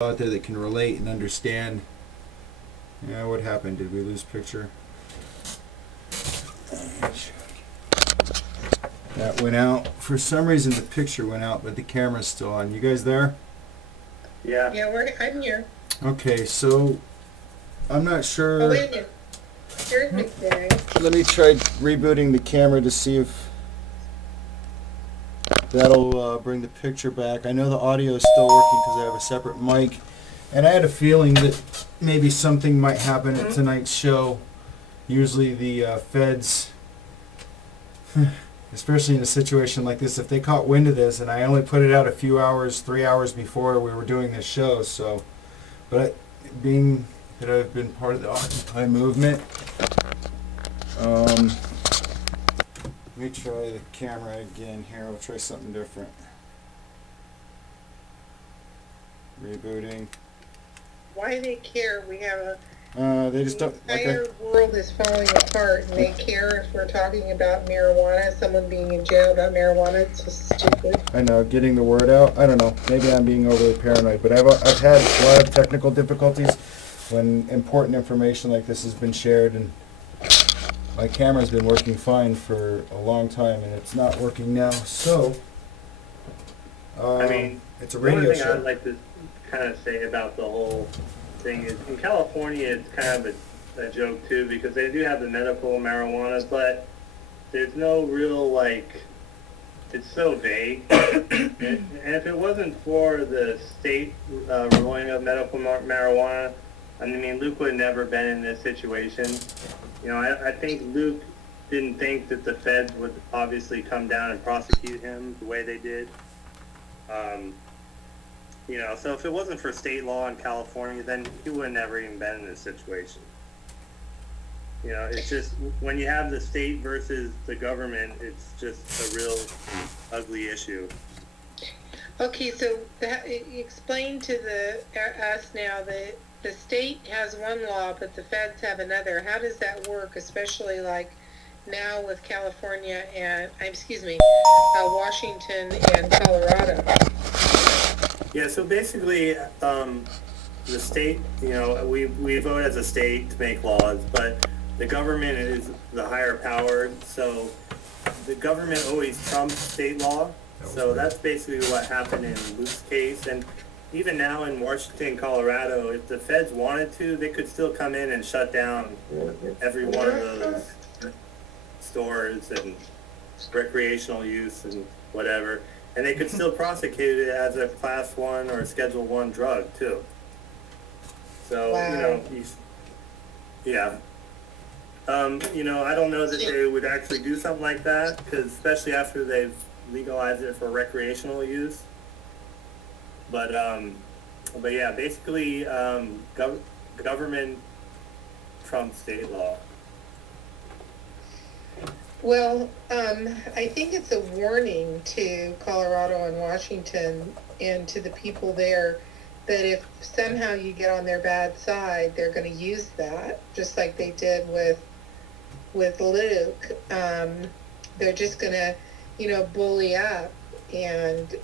out there that can relate and understand. Yeah, what happened? Did we lose picture? That went out. For some reason the picture went out, but the camera's still on. You guys there? Yeah. Yeah, I'm here. Okay, so I'm not Oh, sure. wait a minute. Here's Nick there. Let me try rebooting the camera to see if that'll bring the picture back. I know the audio is still working because I have a separate mic. And I had a feeling that maybe something might happen at tonight's show. Usually the feds, especially in a situation like this, if they caught wind of this, and I only put it out a few hours, 3 hours before we were doing this show, so, but being that I've been part of the Occupy movement, let me try the camera again here. We'll try something different. Rebooting. Why do they care? We have a They just don't like. entire world is falling apart, and they care if we're talking about marijuana, someone being in jail about marijuana. It's so stupid. I know, getting the word out. I don't know. Maybe I'm being overly paranoid, but I've had a lot of technical difficulties when important information like this has been shared, and my camera's been working fine for a long time, and it's not working now. So, I mean, it's a the only radio thing show. I'd like to kind of say about the whole thing is, in California, it's kind of a joke too, because they do have the medical marijuana, but there's no real, like, it's so vague. And if it wasn't for the state ruling of medical marijuana, I mean, Luke would have never been in this situation. You know, I think Luke didn't think that the feds would obviously come down and prosecute him the way they did. You know, so if it wasn't for state law in California, then he would have never even been in this situation. You know, it's just, when you have the state versus the government, it's just a real ugly issue. Okay, so explain to us now that the state has one law, but the feds have another. How does that work, especially like now with California and, Washington and Colorado? Yeah, so basically, the state, you know, we vote as a state to make laws, but the government is the higher power, so the government always trumps state law. So that's basically what happened in Luke's case, and even now in Washington, Colorado, if the feds wanted to, they could still come in and shut down every one of those stores and recreational use and whatever. And they could still prosecute it as a Class 1 or Schedule 1 drug, too. So, Wow. you know, you know, I don't know that they would actually do something like that, because especially after they've legalized it for recreational use. But yeah, basically, government trumps state law. Well, I think it's a warning to Colorado and Washington and to the people there that if somehow you get on their bad side, they're going to use that, just like they did with Luke. They're just going to, you know, bully up, and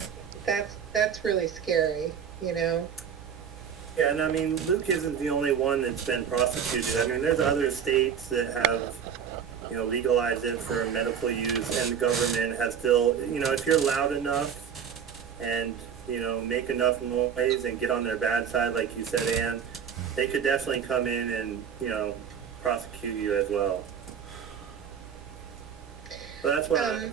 that's really scary, you know. Yeah, and I mean, Luke isn't the only one that's been prosecuted. I mean, there's other states that have, you know, legalized it for medical use, and the government has still, you know, if you're loud enough and, you know, make enough noise and get on their bad side, like you said, Ann, they could definitely come in and, you know, prosecute you as well. So that's what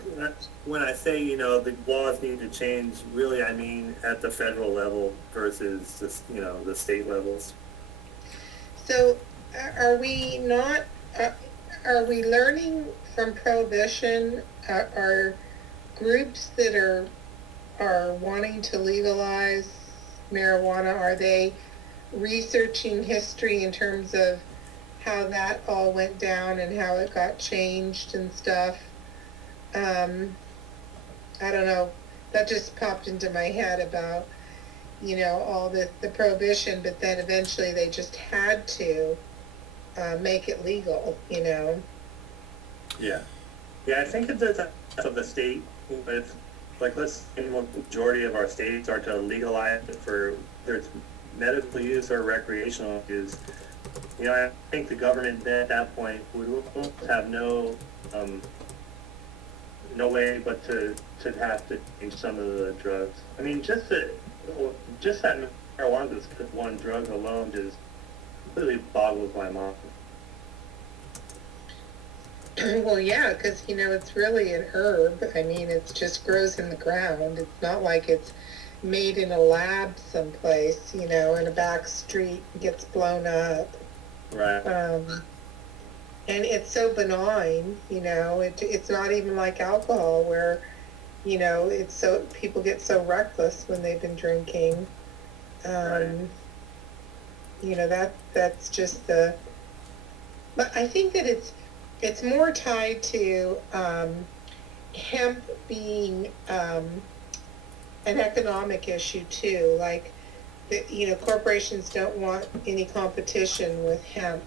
when I say, you know, the laws need to change, really, I mean at the federal level versus the, you know, the state levels. So are we not, are we learning from Prohibition? Are groups that are wanting to legalize marijuana, are they researching history in terms of how that all went down and how it got changed and stuff? I don't know. That just popped into my head about, you know, all the prohibition, but then eventually they just had to make it legal, you know. Yeah, I think it's of the state, but like, let's say the majority of our states are to legalize it for, there's medical use or recreational use, you know, I think the government at that point would have no way but to have to change some of the drugs. I mean, just that marijuana is one drug alone just really boggles my mind. Well, yeah, because, you know, it's really an herb. I mean, it just grows in the ground. It's not like it's made in a lab someplace, you know, in a back street, gets blown up. Right. And it's so benign, you know, it's not even like alcohol where, you know, it's so, people get so reckless when they've been drinking. Right. You know, that's just but I think that it's more tied to, hemp being, an economic issue too. Like, you know, corporations don't want any competition with hemp.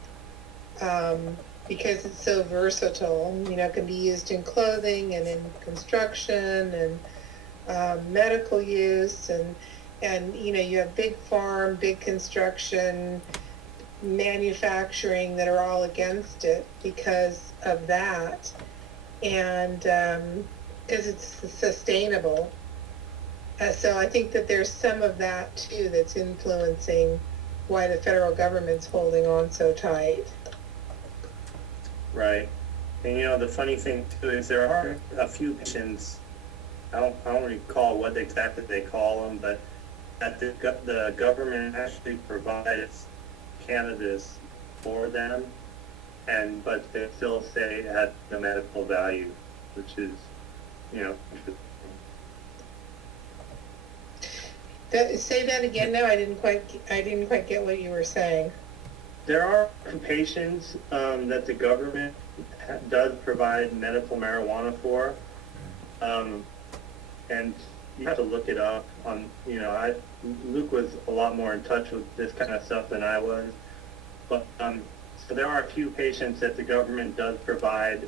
Because it's so versatile, you know, it can be used in clothing and in construction and medical use, and you know, you have big farm, big construction, manufacturing that are all against it because of that, and because it's sustainable. So I think that there's some of that too that's influencing why the federal government's holding on so tight. Right. And you know, the funny thing too is there are a few patients, I don't recall what exactly they call them, but that the government actually provides cannabis for them, but they still say it has the medical value, which is, you know. Say that again. No, I didn't quite get what you were saying. There are occupations that the government does provide medical marijuana for, and you have to look it up on, you know, Luke was a lot more in touch with this kind of stuff than I was, but so there are a few patients that the government does provide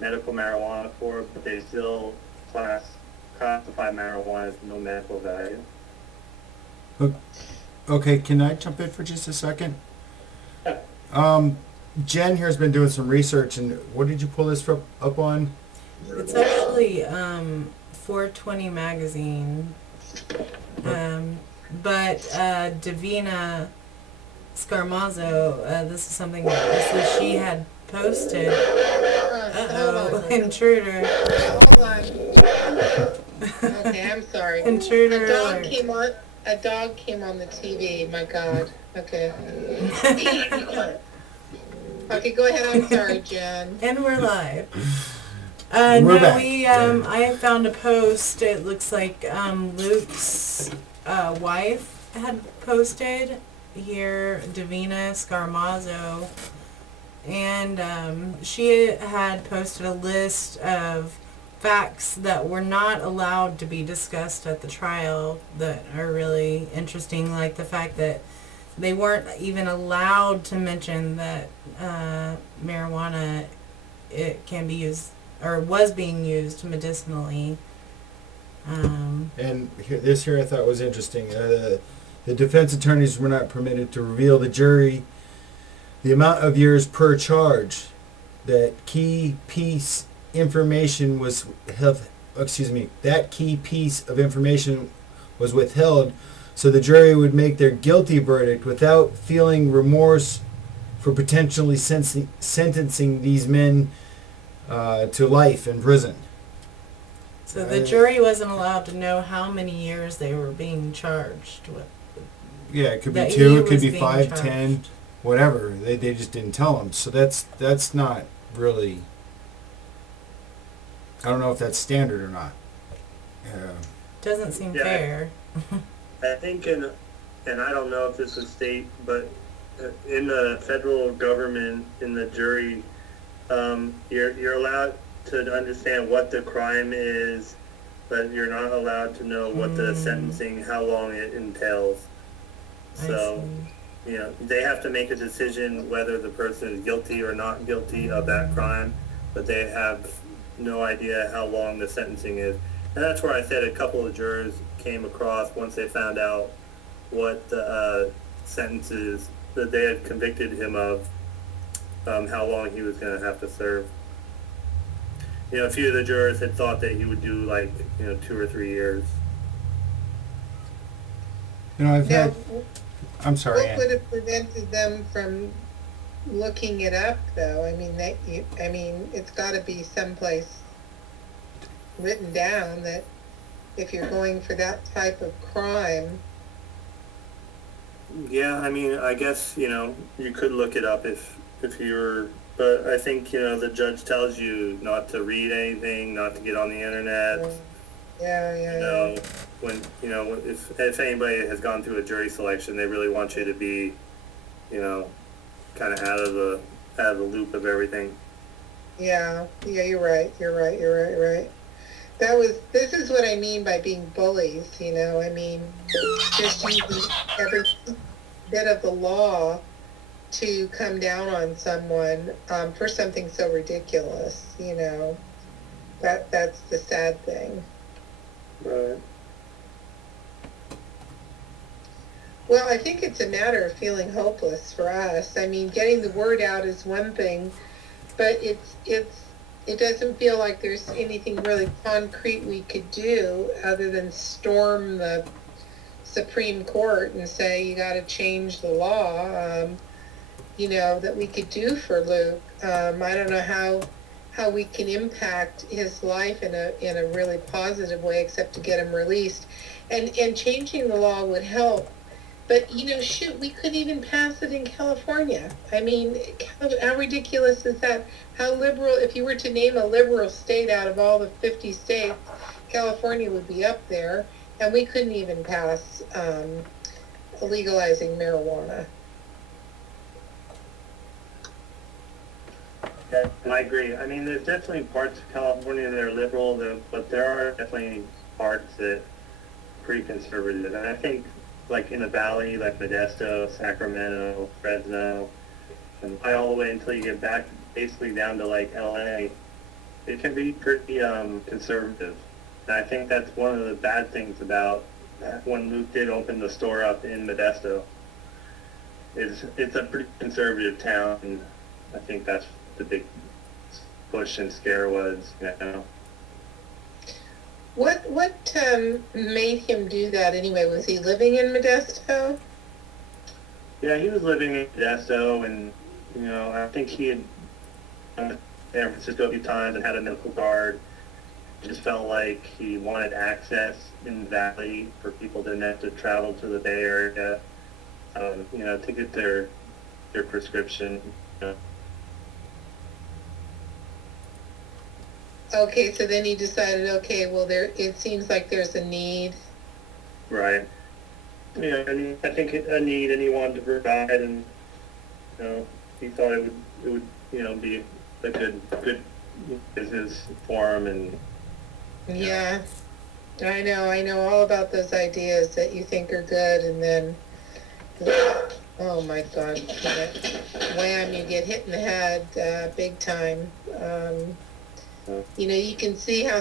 medical marijuana for, but they still classify marijuana as no medical value. Okay, can I jump in for just a second? Yeah. Jen here has been doing some research, and what did you pull this up on? It's actually 420 magazine, but Davina Scarmazzo, this is something that she had posted. Uh-oh, intruder. Hold on. Okay, I'm sorry. Intruder. A dog came on the TV. My God. Okay. Okay, go ahead. I'm sorry, Jen. And we're live. We're back. I found a post. It looks like Luke's wife had posted here, Davina Scarmazzo, and she had posted a list of facts that were not allowed to be discussed at the trial that are really interesting, like the fact that they weren't even allowed to mention that marijuana, it can be used or was being used medicinally. And this here I thought was interesting. The defense attorneys were not permitted to reveal the jury the amount of years per charge. That key piece information was that key piece of information was withheld, so the jury would make their guilty verdict without feeling remorse for potentially sentencing these men to life in prison. So the jury wasn't allowed to know how many years they were being charged with. Yeah, it could be That 2, he it could was be being 5, charged. 10, whatever. They just didn't tell them. So that's not really. I don't know if that's standard or not. Doesn't seem Yeah. fair. I think and I don't know if this is state, but in the federal government, in the jury, you're allowed to understand what the crime is, but you're not allowed to know what the sentencing, how long it entails. So, you know, they have to make a decision whether the person is guilty or not guilty of that crime, but they have no idea how long the sentencing is. And that's where I said a couple of jurors came across once they found out what the sentences that they had convicted him of, how long he was going to have to serve. You know, a few of the jurors had thought that he would do like, 2 or 3 years. You know, I've Now, had, I'm sorry, what Ann. would have prevented them from looking it up, though? I mean, it's got to be someplace written down that if you're going for that type of crime. Yeah, I mean, I guess, you could look it up if you're, but I think, the judge tells you not to read anything, not to get on the internet. Yeah. When, if anybody has gone through a jury selection, they really want you to be, kind of out of the loop of everything. Yeah, you're right. This is what I mean by being bullies, I mean, just using every bit of the law to come down on someone, for something so ridiculous, that's the sad thing. Right. Well, I think it's a matter of feeling hopeless for us. I mean, getting the word out is one thing, but it doesn't feel like there's anything really concrete we could do other than storm the Supreme Court and say you got to change the law. That we could do for Luke. I don't know how we can impact his life in a really positive way, except to get him released. And changing the law would help. But, shoot, we couldn't even pass it in California. I mean, how ridiculous is that? How liberal, if you were to name a liberal state out of all the 50 states, California would be up there. And we couldn't even pass legalizing marijuana. Yeah, I agree. I mean, there's definitely parts of California that are liberal, but there are definitely parts that are pretty conservative. And I think, like in the valley, like Modesto, Sacramento, Fresno, and all the way until you get back basically down to like LA, it can be pretty conservative. And I think that's one of the bad things about when Luke did open the store up in Modesto. It's a pretty conservative town, and I think that's the big push and scare was, What made him do that anyway? Was he living in Modesto? Yeah, he was living in Modesto, and I think he had gone to San Francisco a few times and had a medical card. Just felt like he wanted access in the valley for people to not have to travel to the Bay Area, to get their prescription. Okay, so then he decided, okay, well, it seems like there's a need. Right. Yeah, and I think a need, and he wanted to provide, and he thought it would be a good business for him, and Yeah, I know all about those ideas that you think are good, and then, oh my God, wham, you get hit in the head, big time. You can see how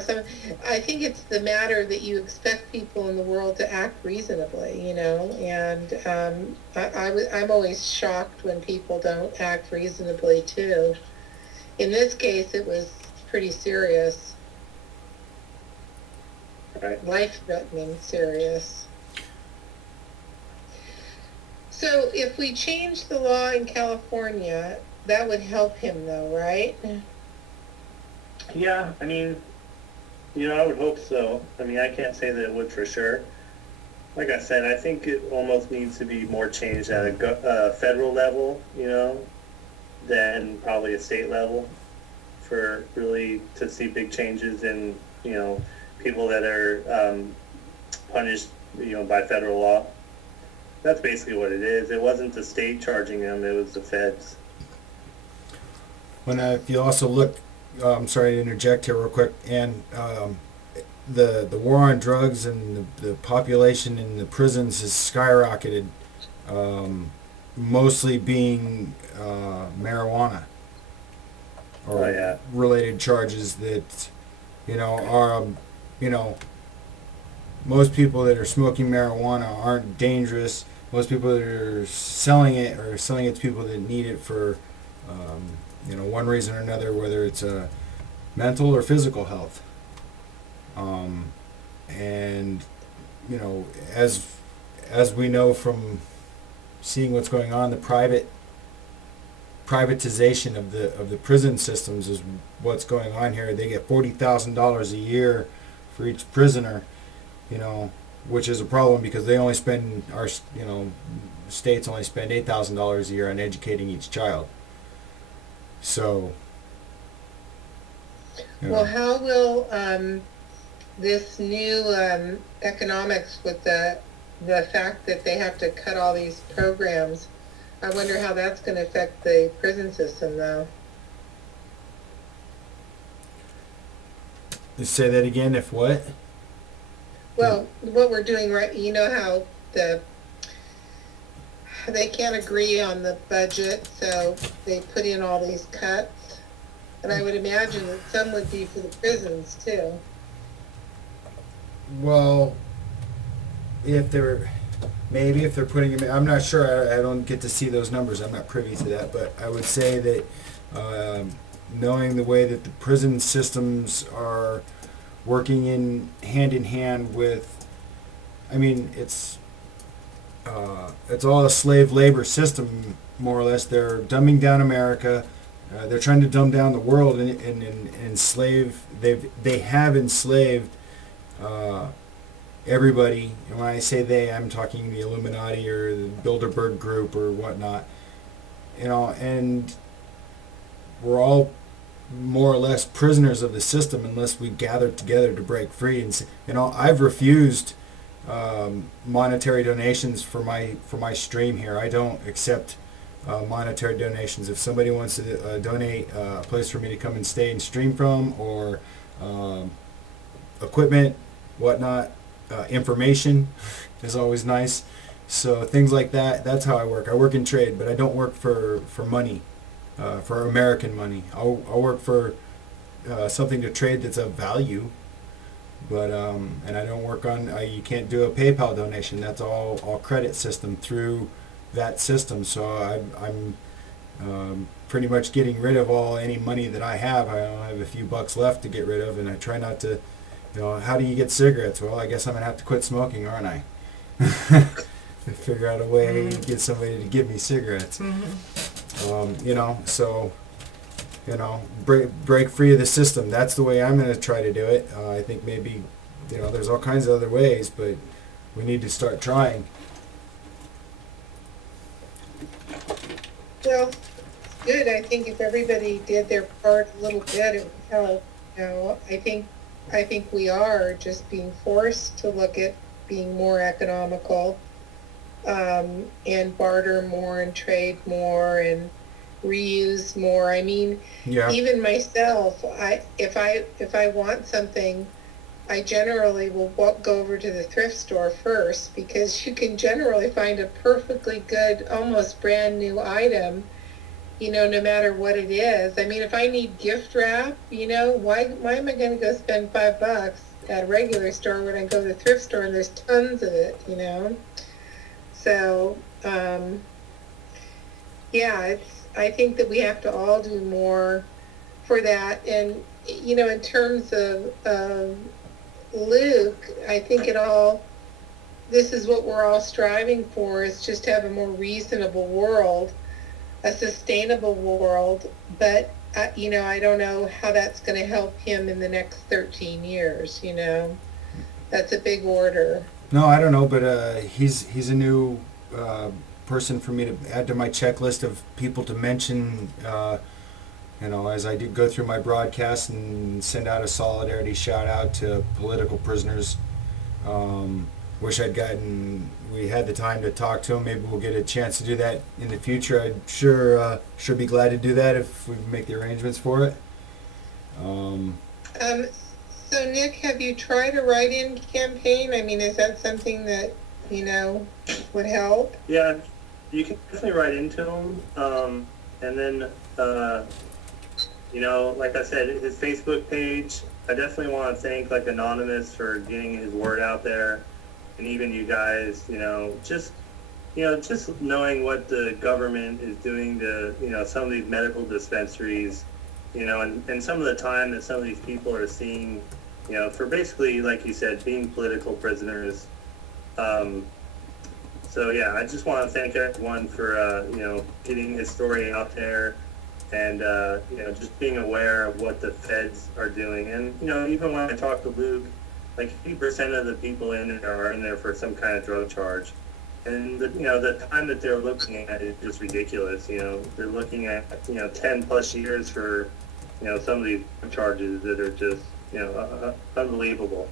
I think it's the matter that you expect people in the world to act reasonably, and I'm always shocked when people don't act reasonably too. In this case, it was pretty serious. Right. Life-threatening serious. So if we change the law in California, that would help him though, right? Yeah, I mean, I would hope so. I mean, I can't say that it would for sure. Like I said, I think it almost needs to be more changed at a federal level, than probably a state level, for really to see big changes in, people that are punished, by federal law. That's basically what it is. It wasn't the state charging them, it was the feds. If you also look, I'm sorry to interject here real quick, and the war on drugs and the population in the prisons has skyrocketed, mostly being marijuana or related charges that are most people that are smoking marijuana aren't dangerous. Most people that are selling it are selling it to people that need it for, one reason or another, whether it's mental or physical health. And as we know from seeing what's going on, the privatization of the prison systems is what's going on here. They get $40,000 a year for each prisoner, which is a problem because they only spend states only spend $8,000 a year on educating each child. So, Well, how will this new economics with the fact that they have to cut all these programs, I wonder how that's going to affect the prison system, though. say that again. If what? Well, what we're doing right, you know how they can't agree on the budget, so they put in all these cuts. And I would imagine that some would be for the prisons too. Well, if they're putting them, I'm not sure. I don't get to see those numbers. I'm not privy to that. But I would say that knowing the way that the prison systems are working in hand with, it's all a slave labor system, more or less. They're dumbing down America. They're trying to dumb down the world and enslave. They have enslaved everybody. And when I say they, I'm talking the Illuminati or the Bilderberg group or whatnot. And we're all more or less prisoners of the system unless we gather together to break free. And I've refused monetary donations for my stream here. I don't accept monetary donations. If somebody wants to donate a place for me to come and stay and stream from, or equipment, whatnot, information is always nice. So things like that, that's how I work. I work in trade, but I don't work for money, for American money. I'll work for something to trade that's of value, but and I don't work on, you can't do a PayPal donation. That's all credit system through that system. So I'm pretty much getting rid of any money that I have. I only have a few bucks left to get rid of, and I try not to, how do you get cigarettes? Well, I guess I'm going to have to quit smoking, aren't I? Figure out a way to get somebody to give me cigarettes. So, break free of the system. That's the way I'm going to try to do it. I think maybe, there's all kinds of other ways, but we need to start trying. Well, good. I think if everybody did their part a little bit, it would help. I think we are just being forced to look at being more economical, and barter more and trade more and reuse more. Yeah. Even myself, if I want something, I generally will go over to the thrift store first, because you can generally find a perfectly good, almost brand new item, no matter what it is. If I need gift wrap, why am I going to go spend $5 at a regular store when I go to the thrift store and there's tons of it, So, I think that we have to all do more for that. And, in terms of Luke, I think this is what we're all striving for, is just to have a more reasonable world, a sustainable world. But, I don't know how that's going to help him in the next 13 years, That's a big order. No, I don't know, but he's a new person for me to add to my checklist of people to mention, as I did go through my broadcast and send out a solidarity shout out to political prisoners. Wish we had the time to talk to him. Maybe we'll get a chance to do that in the future. I'd sure be glad to do that if we make the arrangements for it. So Nick, have you tried a write-in campaign? Is that something that, would help? Yeah, you can definitely write into him. And then, like I said, his Facebook page, I definitely want to thank like Anonymous for getting his word out there, and even you guys, just knowing what the government is doing to, some of these medical dispensaries, and some of the time that some of these people are seeing, for basically, like you said, being political prisoners. So yeah, I just want to thank everyone for, getting his story out there and, just being aware of what the feds are doing. And, even when I talk to Luke, like 50% of the people in there are in there for some kind of drug charge. And the time that they're looking at is just ridiculous. They're looking at 10 plus years for some of these charges that are just unbelievable.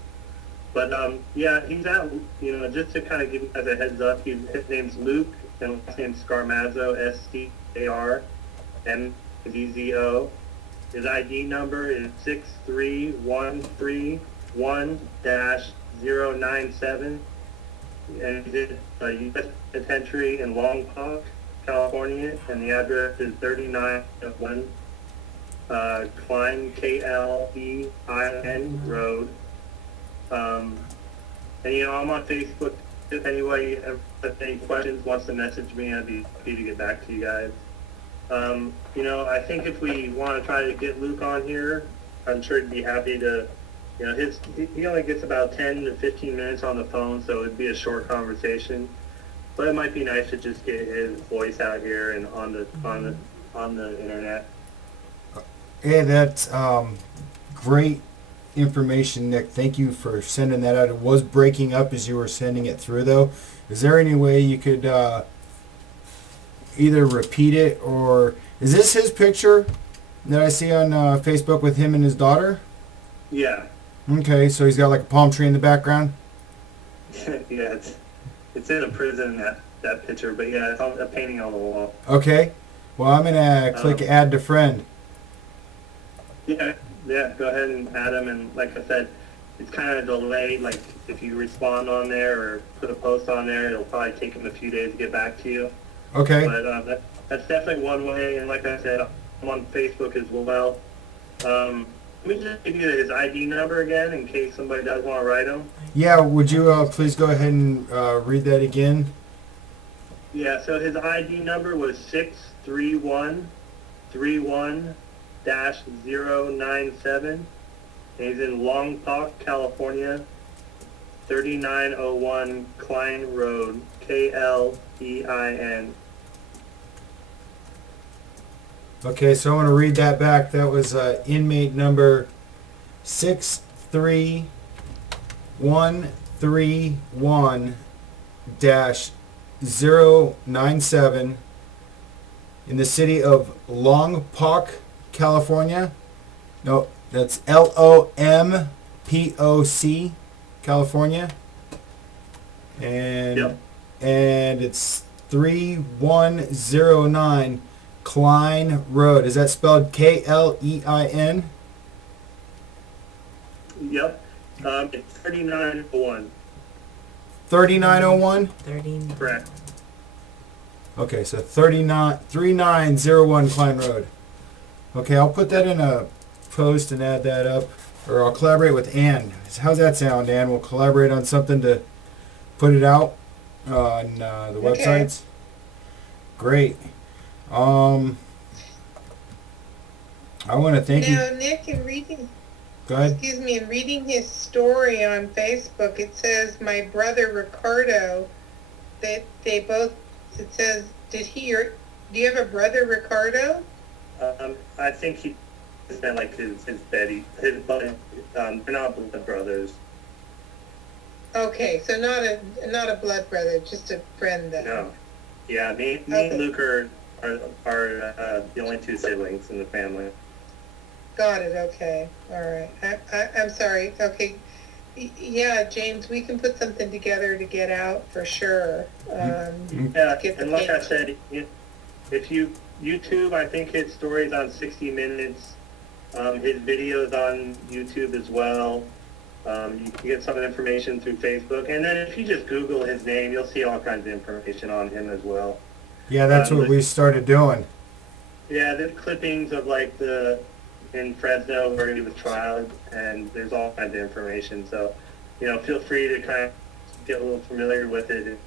But yeah, he's out. Just to kind of give you guys a heads up, his name's Luke and last name's Scarmazzo, Scarmazzo. His ID number is 63131-097. And he's in a U.S. penitentiary in Longpont, California, and the address is 3901 Klein, Klein Road. And I'm on Facebook. If anybody has any questions, wants to message me, I'd be happy to get back to you guys. I think if we want to try to get Luke on here, I'm sure he'd be happy to. He only gets about 10 to 15 minutes on the phone, so it'd be a short conversation. But it might be nice to just get his voice out here and on the internet. Hey, that's great information, Nick. Thank you for sending that out. It was breaking up as you were sending it through, though. Is there any way you could either repeat it, or is this his picture that I see on Facebook with him and his daughter? Yeah. Okay, so he's got like a palm tree in the background? Yeah, it's in a prison, that picture, but yeah, it's a painting on the wall. Okay. Well, I'm going to click add to friend. Yeah, go ahead and add him, and like I said, it's kind of delayed. Like if you respond on there or put a post on there, it'll probably take him a few days to get back to you. Okay. But that's definitely one way, and like I said, I'm on Facebook as well. Let me just give you his ID number again in case somebody does want to write him. Yeah, would you please go ahead and read that again? Yeah, so his ID number was 63131-097. He's in Longpont, California, 3901 Klein Road, Klein. Okay, so I want to read that back. That was inmate number 63131-097 in the city of Longpont, California. No, that's Lompoc, California. And Yep. And it's 3109 Klein Road. Is that spelled Klein? Yep. It's 3901. 3901? 13. Correct. Okay, so 3901 Klein Road. Okay, I'll put that in a post and add that up. Or I'll collaborate with Ann. How's that sound, Ann? We'll collaborate on something to put it out on the Okay. websites. Great. I want to thank you. Now, Nick, in reading, Go ahead. in reading his story on Facebook, it says my brother Ricardo, that they both, it says, do you have a brother Ricardo? I think he is like his buddy, they're not blood brothers. Okay, so not a blood brother, just a friend then. No. Yeah, me Okay. and Luke are the only two siblings in the family. Got it, okay, all right. I'm sorry, okay. Yeah, James, we can put something together to get out for sure. Yeah, Get the and like I page. said, if you YouTube, I think his story's on 60 Minutes. His video's on YouTube as well. You can get some information through Facebook, and then if you just Google his name, you'll see all kinds of information on him as well. Yeah, that's what we started doing. Yeah, the clippings of like the in Fresno where he was trialed, and there's all kinds of information. So, feel free to kind of get a little familiar with it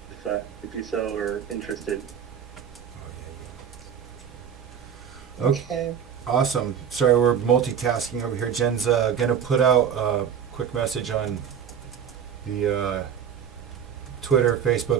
if you so are interested. Okay. Awesome. Sorry, we're multitasking over here. Jen's gonna put out a quick message on the Twitter, Facebook,